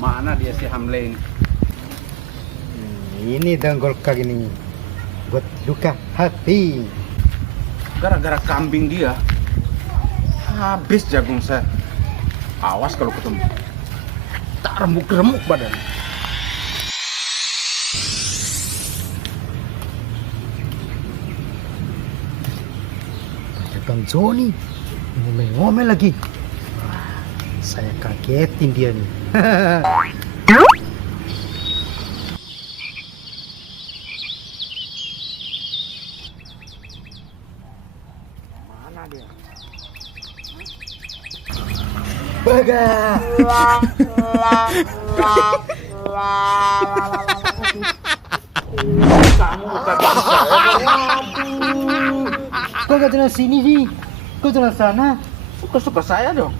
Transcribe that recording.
Mana dia si Hamling? Ini danggol kaki ini buat duka hati. Gara-gara kambing dia habis jagung saya. Awas kalau ketemu. Tak remuk-remuk badan. Ada Bang Joni ngomel-ngomel lagi. Wah, saya kagetin dia nih. Mana dia? Baga. Kamu bukan bangsa. Kok gak jalan sini sih? Kok jalan sana? Suka-suka saya dong.